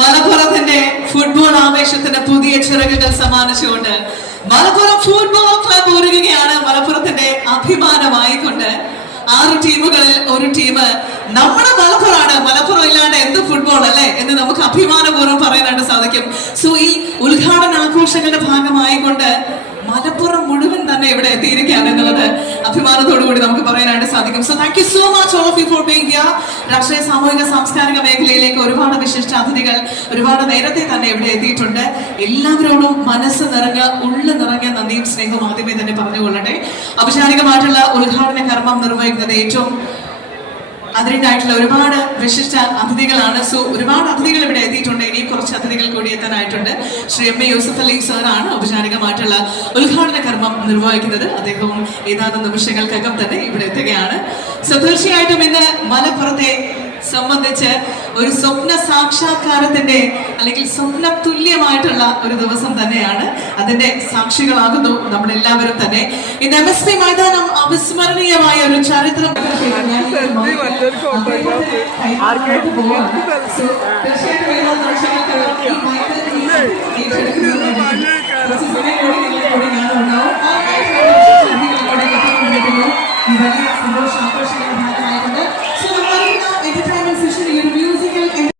മലപ്പുറത്തിന്റെ ഫുട്ബോൾ ആവേശത്തിന് പുതിയ ചിറകുകൾ സമ്മാനിച്ചുകൊണ്ട് മലപ്പുറം ഫുട്ബോൾ ക്ലബ് ഒരുങ്ങുകയാണ്. മലപ്പുറത്തിന്റെ അഭിമാനമായിക്കൊണ്ട് 6 ടീമുകളിൽ ഒരു ടീം നമ്മുടെ മലപ്പുറമാണ്. മലപ്പുറം ഇല്ലാണ്ട് എന്ത് ഫുട്ബോൾ അല്ലേ എന്ന് നമുക്ക് അഭിമാനപൂർവ്വം പറയാനായിട്ട് സാധിക്കും. സോ ഈ ഉദ്ഘാടന ആഘോഷങ്ങളുടെ ഭാഗമായിക്കൊണ്ട് മലപ്പുറം മുഴുവൻ തന്നെ ഇവിടെ എത്തിയിരിക്കുകയാണ് എന്നുള്ളത് അഭിമാനത്തോടു കൂടി നമുക്ക് പറയാനായിട്ട് സാധിക്കും. So thank you so much all of you for being here. രാഷ്ട്രീയ സാമൂഹിക സാംസ്കാരിക മേഖലയിലേക്ക് ഒരുപാട് വിശിഷ്ട അതിഥികൾ ഒരുപാട് നേരത്തെ തന്നെ ഇവിടെ എത്തിയിട്ടുണ്ട്. എല്ലാവരോടും മനസ്സ് നിറഞ്ഞ ഉള്ളു നിറഞ്ഞ നന്ദിയും സ്നേഹവും ആദ്യമേ തന്നെ പറഞ്ഞുകൊള്ളട്ടെ. ഔപചാരികമായിട്ടുള്ള ഉദ്ഘാടന കർമ്മം നിർവഹിക്കുന്നത് ഏറ്റവും അതിനായിട്ടുള്ള ഒരുപാട് വിശിഷ്ട അതിഥികളാണ്. സോ ഒരുപാട് അതിഥികൾ ഇവിടെ എത്തിയിട്ടുണ്ട്. ഇനിയും കുറച്ച് അതിഥികൾ കൂടി എത്താനായിട്ടുണ്ട്. ശ്രീ എം എ യൂസഫ് അലി സാറാണ് ഔപചാരികമായിട്ടുള്ള ഉദ്ഘാടന കർമ്മം നിർവഹിക്കുന്നത്. അദ്ദേഹവും ഏതാനും നിമിഷങ്ങൾക്കകം തന്നെ ഇവിടെ എത്തുകയാണ്. സോ തീർച്ചയായിട്ടും ഇന്ന് മലപ്പുറത്തെ സംബന്ധിച്ച് ഒരു സ്വപ്ന സാക്ഷാത്കാരത്തിന്റെ അല്ലെങ്കിൽ സ്വപ്ന തുല്യമായിട്ടുള്ള ഒരു ദിവസം തന്നെയാണ്. അതിന്റെ സാക്ഷികളാകുന്നു നമ്മളെല്ലാവരും തന്നെ. ഇന്ന് MSP മൈതാനം അവിസ്മരണീയമായ ഒരു ചരിത്രം